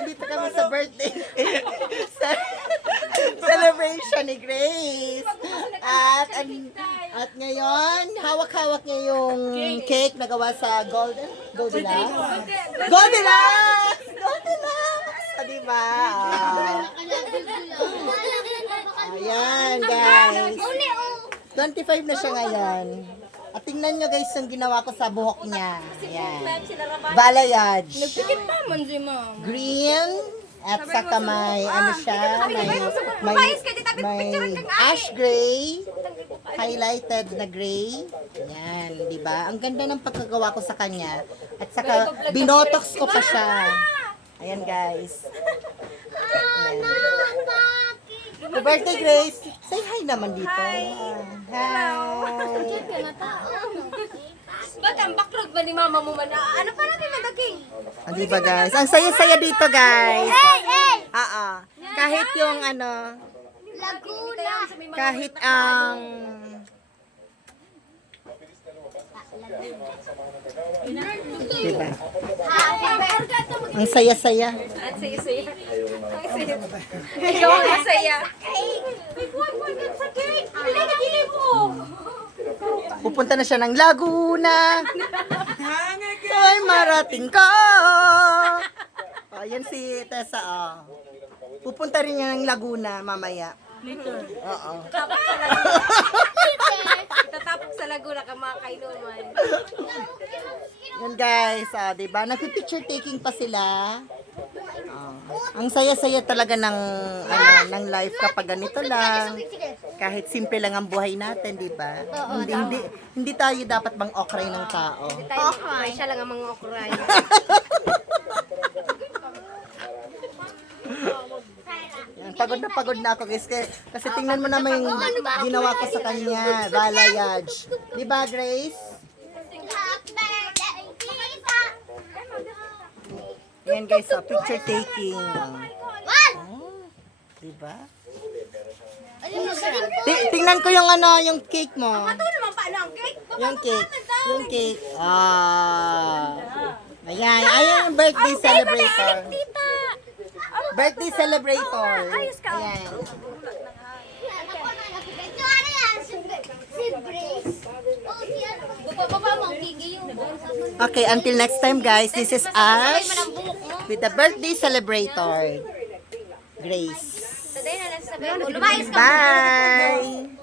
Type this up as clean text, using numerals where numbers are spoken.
nandito kami sa birthday. Celebration ni Grace. At ngayon, hawak-hawak niya yung cake na gawa sa Goldilocks. Goldilocks! Goldilocks! Diba? Ayan, guys. 25 na siya ngayon. At tingnan nyo guys yung ginawa ko sa buhok niya. Ayan. Balayage. Nagpikit pa man si ma'am. Green. At saka may ano siya, may ash gray, highlighted na gray. Ayan, di ba? Ang ganda ng pagkagawa ko sa kanya. At saka binotox ko pa siya. Ayan guys. Ayan. Happy birthday, Grace. Say hi naman dito. Hi. Ba't ang background ba ni mama mo man? Ano pa natin madaking? Di ba guys? Ang saya-saya dito guys. Oo. Kahit yung ano, Laguna. kahit ang diba? Ang saya-saya. Ang saya-saya. Ang saya. Ikaw ang masaya. May buwan-buwan ka sa cake. Hindi na gilid mo. Pupunta na siya ng Laguna. Ay, marating ka. Oh, yan si Tessa. Oh. Pupunta rin niya ng Laguna mamaya. Later. Oo. Tatapok sa Laguna ka mga kainuman. Yan guys, diba? Nagpipicture taking pa sila. Ang saya-saya talaga ng ng life kapag ganito lang. Kahit simple lang ang buhay natin, di ba? Hindi tayo dapat bang okray ng tao. Okray. Siya lang ang mga okray. Yan, pagod na ako guys. Kasi tingnan mo naman yung ginawa ko sa kanya. Balayage. Di ba, Grace? Yan guys, picture taking. Di ba? Tingnan ko yung yung cake mo. Ito naman paano ang cake? Yung cake. Yung cake. Ayan. Ayan yung birthday celebrator. Tita! Birthday celebrator. Ayos ka. Ayan. Baba mo ang kiki yung Okay, until next time guys, this is Ash with the birthday celebrator, Grace. Today na lang sabi mo. Lumayas ka. Bye!